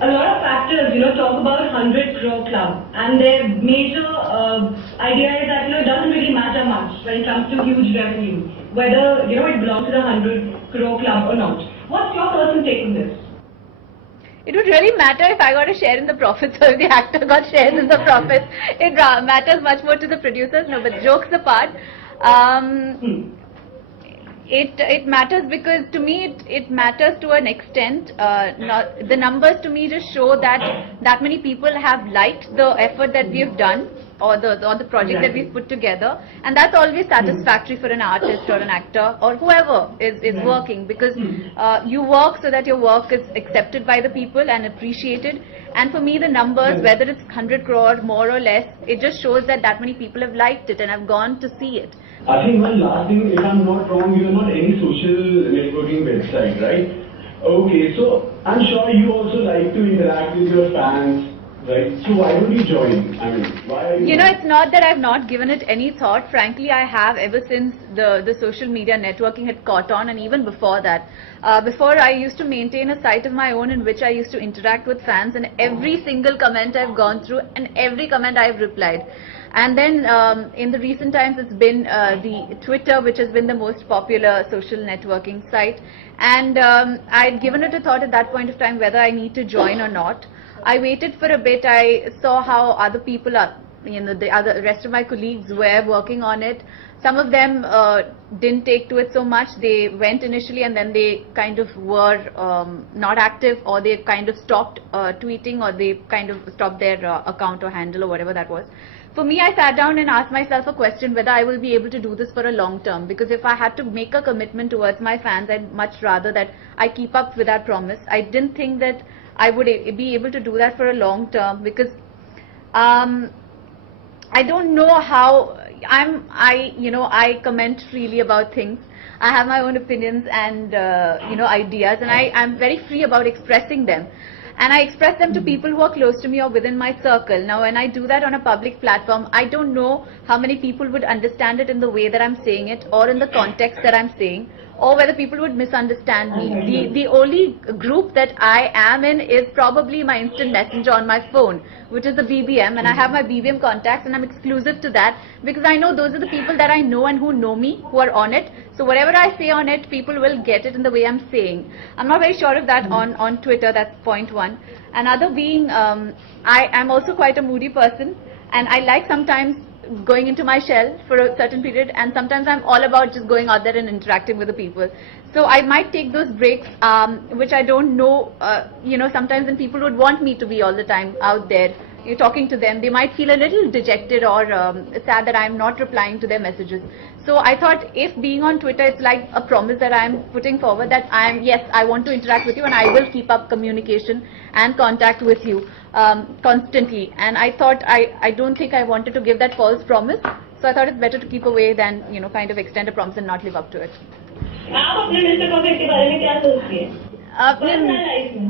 a lot of actors, talk about 100 crore club, and their major idea is that, it doesn't really matter much when it comes to huge revenue, whether, it belongs to the 100 crore club or not. What's your personal take on this? It would really matter if I got a share in the profits or if the actor got shares in the profits. It matters much more to the producers. No, but jokes apart, it matters because to me it matters to an extent. The numbers to me just show that many people have liked the effort that we have done, or the project that we've put together, and that's always satisfactory for an artist or an actor or whoever is working, because you work so that your work is accepted by the people and appreciated. And for me, the numbers, whether it's 100 crore more or less, it just shows that many people have liked it and have gone to see it. I think one last thing, if I'm not wrong, you're not any social networking website, right? Okay, so I'm sure you also like to interact with your fans. Right. So why don't you join? I mean, why? It's not that I've not given it any thought. Frankly, I have, ever since the social media networking had caught on, and even before that. Before, I used to maintain a site of my own in which I used to interact with fans, and every single comment I've gone through and every comment I've replied. And then in the recent times, it's been the Twitter, which has been the most popular social networking site. And I'd given it a thought at that point of time whether I need to join or not. I waited for a bit. I saw how other people are, the rest of my colleagues were working on it. Some of them didn't take to it so much. They went initially and then they kind of were not active, or they kind of stopped tweeting, or they kind of stopped their account or handle or whatever that was. For me, I sat down and asked myself a question whether I will be able to do this for a long term, because if I had to make a commitment towards my fans, I'd much rather that I keep up with that promise. I didn't think that I would be able to do that for a long term, because I don't know how I comment freely about things. I have my own opinions and ideas, and I'm very free about expressing them. And I express them to people who are close to me or within my circle. Now, when I do that on a public platform, I don't know how many people would understand it in the way that I'm saying it, or in the context that I'm saying, or whether people would misunderstand me. The only group that I am in is probably my instant messenger on my phone, which is the BBM, and I have my BBM contacts, and I'm exclusive to that because I know those are the people that I know and who know me, who are on it. So whatever I say on it, people will get it in the way I'm saying. I'm not very sure of that on Twitter. That's point one. Another being, I am also quite a moody person, and I like sometimes going into my shell for a certain period, and sometimes I'm all about just going out there and interacting with the people. So I might take those breaks, which I don't know, sometimes when people would want me to be all the time out there, talking to them, they might feel a little dejected or sad that I'm not replying to their messages. So I thought, if being on Twitter, it's like a promise that I'm putting forward, that yes, I want to interact with you and I will keep up communication and contact with you constantly. And I thought, I don't think I wanted to give that false promise. So I thought it's better to keep away than, kind of extend a promise and not live up to it. अपने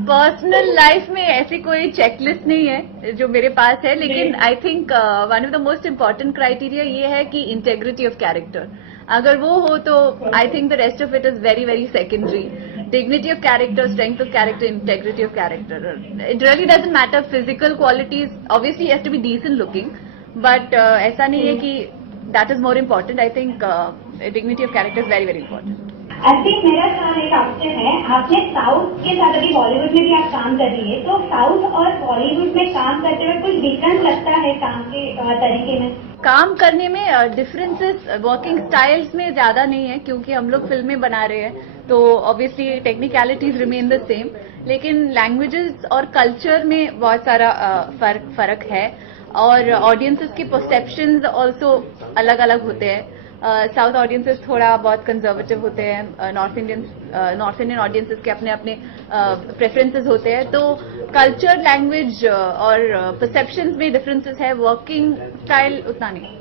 personal life में ऐसी कोई checklist नहीं है जो मेरे पास है, लेकिन I think one of the most important criteria ये है कि इंटेग्रिटी ऑफ कैरेक्टर. अगर वो हो तो I think the rest of it is very very secondary. Dignity of character, strength of character, integrity of character. It really doesn't matter physical qualities. Obviously has to be decent looking, but ऐसा नहीं है कि that is more important. I think dignity of character is very very important. Asin, मेरा सवाल एक आपसे है. आपने साउथ के साथ अभी बॉलीवुड में भी आप काम कर रही है, तो साउथ और बॉलीवुड में काम करते हुए कुछ डिफरेंस लगता है काम के तरीके में? काम करने में डिफरेंसेस वर्किंग स्टाइल्स में ज्यादा नहीं है, क्योंकि हम लोग फिल्में बना रहे हैं, तो obviously technicalities remain the same. लेकिन लैंग्वेजेस और कल्चर में बहुत सारा फर्क है, और ऑडियंसेस के परसेप्शंस ऑल्सो अलग अलग होते हैं. साउथ ऑडियंसेस थोड़ा बहुत कंजर्वेटिव होते हैं, नॉर्थ इंडियन ऑडियंसेस के अपने अपने प्रेफरेंसेस होते हैं. तो कल्चर, लैंग्वेज और परसेप्शंस में डिफरेंसेस है. वर्किंग स्टाइल उतना नहीं.